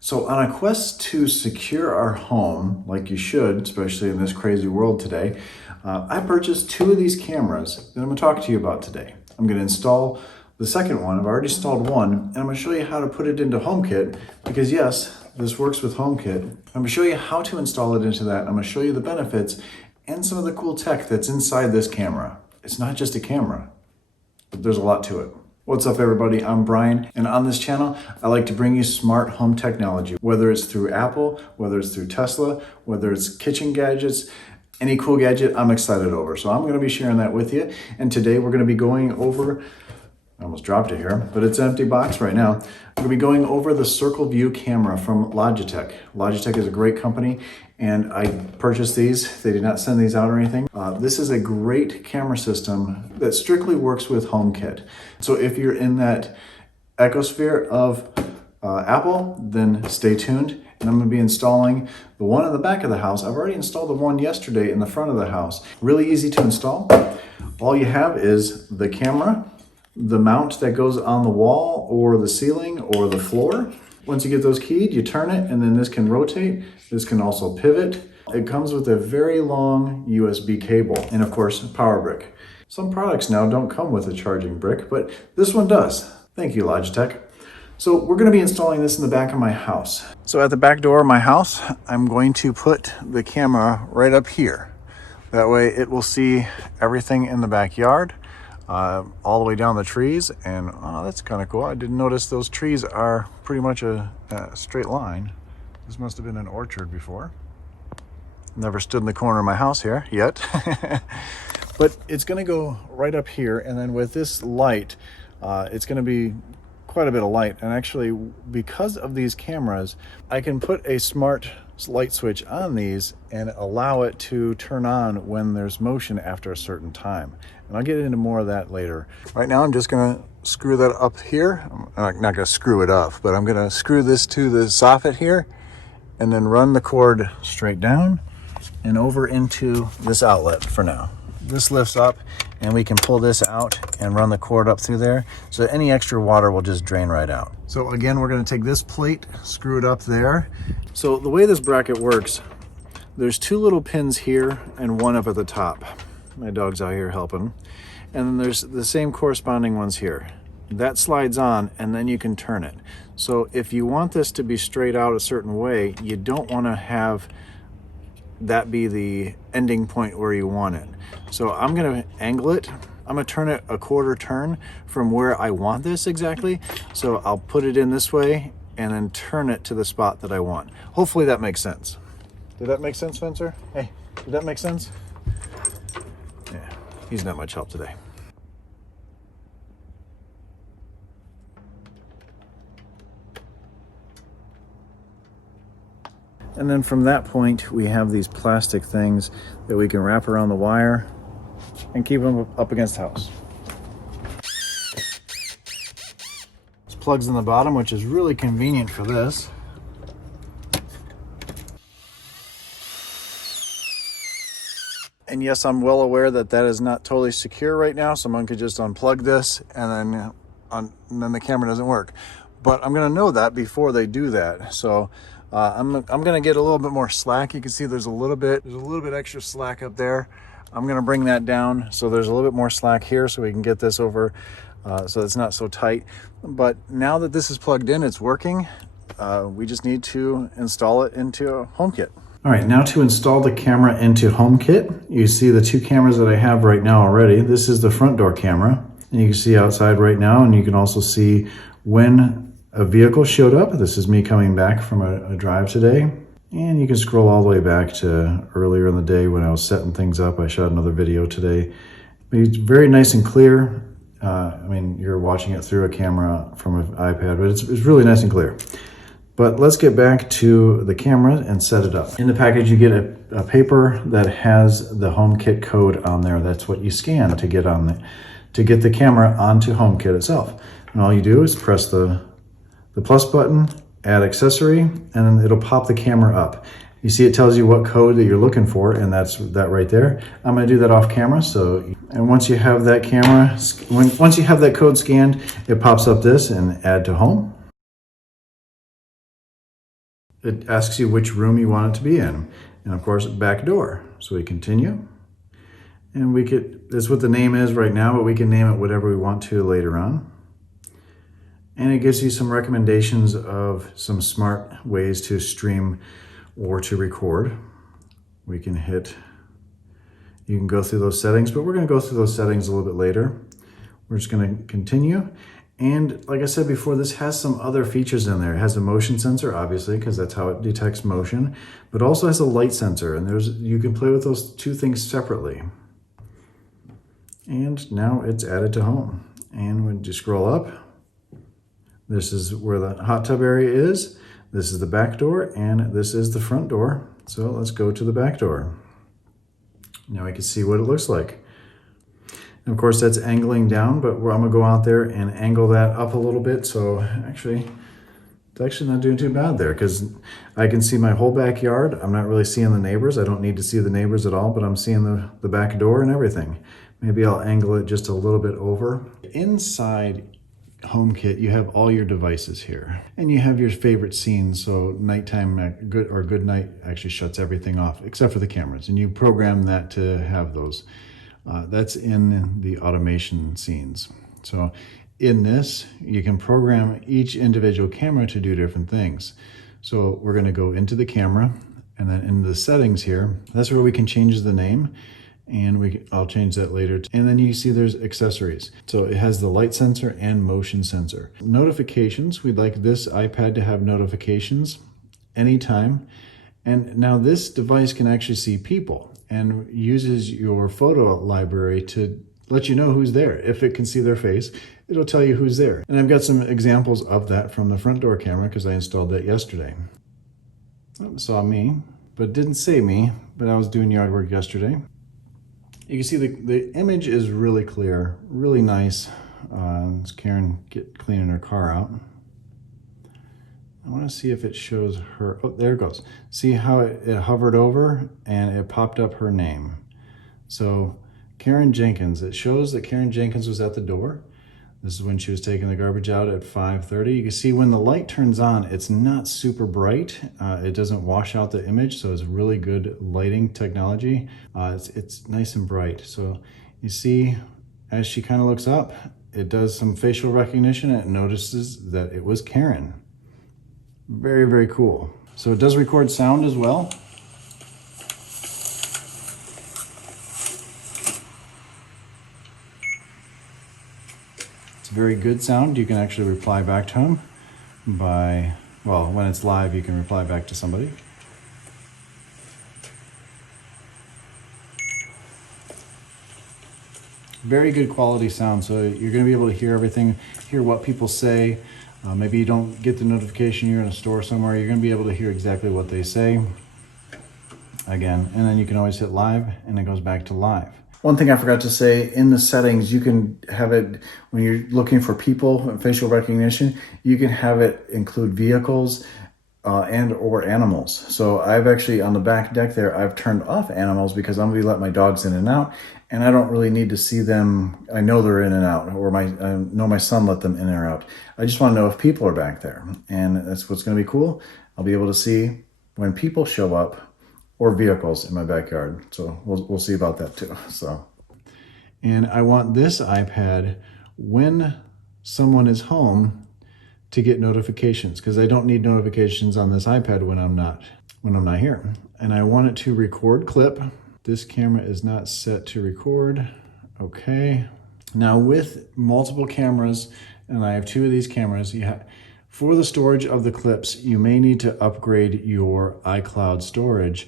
So on a quest to secure our home, like you should, especially in this crazy world today, I purchased 2 of these cameras that I'm going to talk to you about today. I'm going to install the second one. I've already installed one, and I'm going to show you how to put it into HomeKit, because yes, this works with HomeKit. I'm going to show you how to install it into that. I'm going to show you the benefits and some of the cool tech that's inside this camera. It's not just a camera, but there's a lot to it. What's up everybody, I'm Brian, and on this channel, I like to bring you smart home technology, whether it's through Apple, whether it's through Tesla, whether it's kitchen gadgets, any cool gadget I'm excited over. So I'm gonna be sharing that with you. And today we're gonna be going over, I almost dropped it here, but it's an empty box right now. We're gonna be going over the Circle View camera from Logitech. Logitech is a great company, and I purchased these. They did not send these out or anything. This is a great camera system that strictly works with HomeKit. So if you're in that ecosphere of Apple, then stay tuned. And I'm gonna be installing the one in the back of the house. I've already installed the one yesterday in the front of the house. Really easy to install. All you have is the camera, the mount that goes on the wall or the ceiling or the floor. Once you get those keyed, you turn it, and then this can rotate. This can also pivot. It comes with a very long USB cable and of course, a power brick. Some products now don't come with a charging brick, but this one does. Thank you, Logitech. So we're gonna be installing this in the back of my house. So at the back door of my house, I'm going to put the camera right up here. That way it will see everything in the backyard, all the way down the trees, and that's kind of cool. I didn't notice those trees are pretty much a straight line. This must have been an orchard before. Never stood in the corner of my house here yet. But it's gonna go right up here, and then with this light, it's gonna be quite a bit of light. And actually, because of these cameras, I can put a smart light switch on these and allow it to turn on when there's motion after a certain time. And I'll get into more of that later. Right now, I'm just gonna screw that up here. I'm not gonna screw it up, but I'm gonna screw this to the soffit here and then run the cord straight down and over into this outlet for now. This lifts up and we can pull this out and run the cord up through there. So any extra water will just drain right out. So again, we're gonna take this plate, screw it up there. So the way this bracket works, there's 2 little pins here and one up at the top. My dog's out here helping. And then there's the same corresponding ones here. That slides on and then you can turn it. So if you want this to be straight out a certain way, you don't wanna have that be the ending point where you want it. So I'm gonna angle it. I'm gonna turn it a 1/4 turn from where I want this exactly. So I'll put it in this way and then turn it to the spot that I want. Hopefully that makes sense. Did that make sense, Spencer? Hey, did that make sense? Yeah, he's not much help today. And then from that point, we have these plastic things that we can wrap around the wire and keep them up against the house. There's plugs in the bottom, which is really convenient for this. And yes, I'm well aware that that is not totally secure right now. Someone could just unplug this and then the camera doesn't work. But I'm gonna know that before they do that. So I'm gonna get a little bit more slack. You can see there's a little bit extra slack up there. I'm gonna bring that down so there's a little bit more slack here so we can get this over so it's not so tight. But now that this is plugged in, it's working. We just need to install it into HomeKit. All right, now to install the camera into HomeKit, you see the 2 cameras that I have right now already. This is the front door camera, and you can see outside right now, and you can also see when a vehicle showed up. This is me coming back from a drive today. And you can scroll all the way back to earlier in the day when I was setting things up. I shot another video today. It's very nice and clear. I mean, you're watching it through a camera from an iPad, but it's really nice and clear. But let's get back to the camera and set it up. In the package, you get a paper that has the HomeKit code on there. That's what you scan to get the camera onto HomeKit itself. And all you do is press the plus button, add accessory, and then it'll pop the camera up. You see it tells you what code that you're looking for, and that's that right there. I'm gonna do that off camera. And once you have that once you have that code scanned, it pops up this and add to home. it asks you which room you want it to be in. And of course, back door. So we continue. And we could, that's what the name is right now, but we can name it whatever we want to later on. And it gives you some recommendations of some smart ways to stream or to record. We can hit, you can go through those settings, but we're going to go through those settings a little bit later. We're just going to continue. And like I said before, this has some other features in there. It has a motion sensor, obviously, because that's how it detects motion, but also has a light sensor. And you can play with those two things separately. And now it's added to home. And when you scroll up, this is where the hot tub area is. This is the back door, and this is the front door. So let's go to the back door. Now we can see what it looks like. And of course, that's angling down, but I'm gonna go out there and angle that up a little bit. So actually, it's actually not doing too bad there because I can see my whole backyard. I'm not really seeing the neighbors. I don't need to see the neighbors at all, but I'm seeing the back door and everything. Maybe I'll angle it just a little bit over. Inside HomeKit, you have all your devices here, and you have your favorite scenes. So nighttime good night actually shuts everything off except for the cameras, and you program that to have those. That's in the automation scenes. So in this, you can program each individual camera to do different things. So we're going to go into the camera, and then in the settings here, that's where we can change the name. And I'll change that later. And then you see there's accessories. So it has the light sensor and motion sensor. Notifications, we'd like this iPad to have notifications anytime. And now this device can actually see people and uses your photo library to let you know who's there. If it can see their face, it'll tell you who's there. And I've got some examples of that from the front door camera because I installed that yesterday. Oh, it saw me, but it didn't say me, but I was doing yard work yesterday. You can see the image is really clear, really nice. It's Karen cleaning her car out. I want to see if it shows her. Oh, there it goes. See how it hovered over and it popped up her name. So Karen Jenkins, it shows that Karen Jenkins was at the door. This is when she was taking the garbage out at 5:30. You can see when the light turns on, it's not super bright. It doesn't wash out the image, so it's really good lighting technology. It's nice and bright. So you see, as she kind of looks up, it does some facial recognition and it notices that it was Karen. Very, very cool. So it does record sound as well. It's very good sound. You can actually reply back to him by, well, when it's live, you can reply back to somebody. Very good quality sound. So you're going to be able to hear everything, hear what people say. Maybe you don't get the notification, you're in a store somewhere, you're going to be able to hear exactly what they say again. And then you can always hit live and it goes back to live. One thing I forgot to say, in the settings, you can have it, when you're looking for people and facial recognition, you can have it include vehicles and or animals. So I've actually, on the back deck there, I've turned off animals because I'm going to let my dogs in and out, and I don't really need to see them. I know they're in and out, or I know my son let them in or out. I just want to know if people are back there, and that's what's going to be cool. I'll be able to see when people show up or vehicles in my backyard. So we'll see about that too. So, and I want this iPad when someone is home to get notifications, because I don't need notifications on this iPad when I'm not here. And I want it to record clip. This camera is not set to record. Okay. Now with multiple cameras, and I have two of these cameras, for the storage of the clips, you may need to upgrade your iCloud storage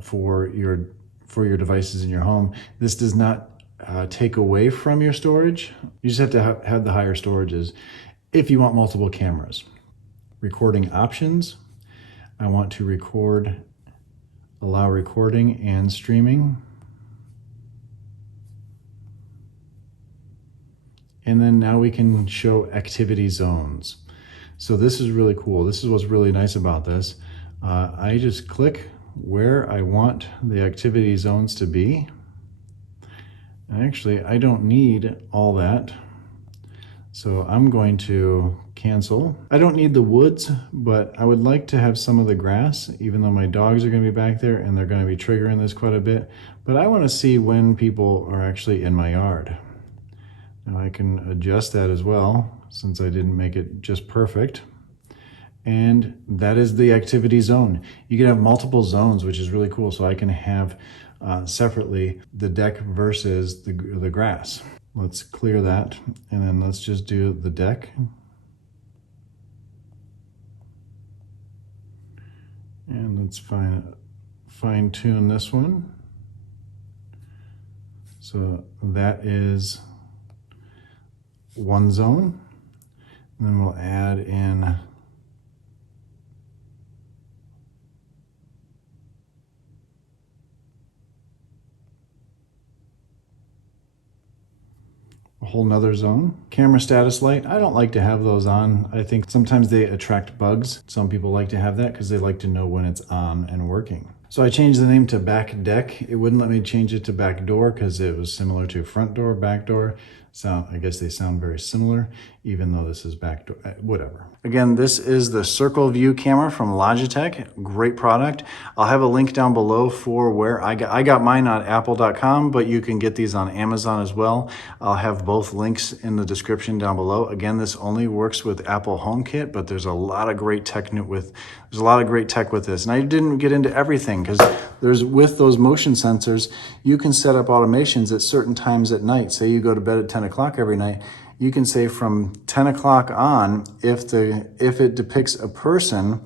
for your devices in your home. This does not take away from your storage. You just have to have the higher storages if you want multiple cameras. Recording options. I want to allow recording and streaming. And then now we can show activity zones. So this is really cool. This is what's really nice about this. I just click where I want the activity zones to be. And actually, I don't need all that. So I'm going to cancel. I don't need the woods, but I would like to have some of the grass, even though my dogs are going to be back there and they're going to be triggering this quite a bit. But I want to see when people are actually in my yard. Now I can adjust that as well, since I didn't make it just perfect. And that is the activity zone. You can have multiple zones, which is really cool. So I can have separately the deck versus the grass. Let's clear that, and then let's just do the deck. And let's fine tune this one. So that is one zone. And then we'll add in a whole nother zone. Camera status light, I don't like to have those on. I think sometimes they attract bugs. Some people like to have that because they like to know when it's on and working. So I changed the name to back deck. It wouldn't let me change it to back door because it was similar to front door, back door. So I guess they sound very similar, even though this is back door, whatever. Again, this is the Circle View camera from Logitech. Great product. I'll have a link down below for where I got mine on apple.com, but you can get these on Amazon as well. I'll have both links in the description down below. Again, this only works with Apple HomeKit, but there's a lot of great tech with this. And I didn't get into everything because with those motion sensors, you can set up automations at certain times at night. Say you go to bed at 10 o'clock every night, you can say from 10 o'clock on, if it depicts a person,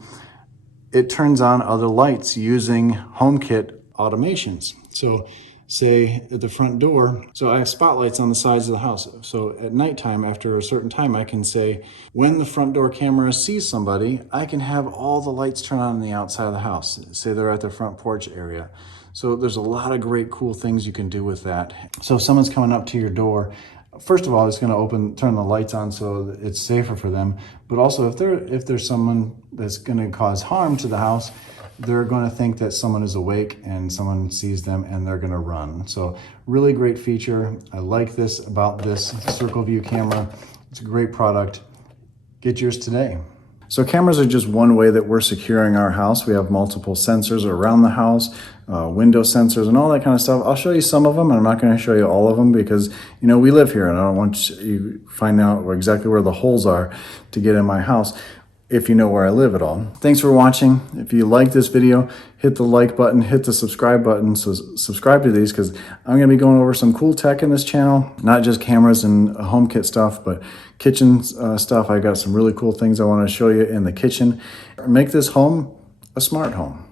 it turns on other lights using HomeKit automations. So say at the front door, so I have spotlights on the sides of the house. So at nighttime, after a certain time, I can say, when the front door camera sees somebody, I can have all the lights turn on the outside of the house. Say they're at the front porch area. So there's a lot of great cool things you can do with that. So if someone's coming up to your door, first of all, it's going to turn the lights on so that it's safer for them. But also, if there's someone that's going to cause harm to the house, they're going to think that someone is awake and someone sees them and they're going to run. So really great feature. I like this about this Circle View camera. It's a great product. Get yours today. So cameras are just one way that we're securing our house. We have multiple sensors around the house, window sensors and all that kind of stuff. I'll show you some of them, and I'm not going to show you all of them because, you know, we live here and I don't want you to find out exactly where the holes are to get in my house if you know where I live at all. Thanks for watching. If you like this video, hit the like button, hit the subscribe button. So subscribe to these because I'm going to be going over some cool tech in this channel, not just cameras and HomeKit stuff, but kitchen stuff. I got some really cool things I want to show you in the kitchen. Make this home a smart home.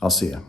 I'll see you.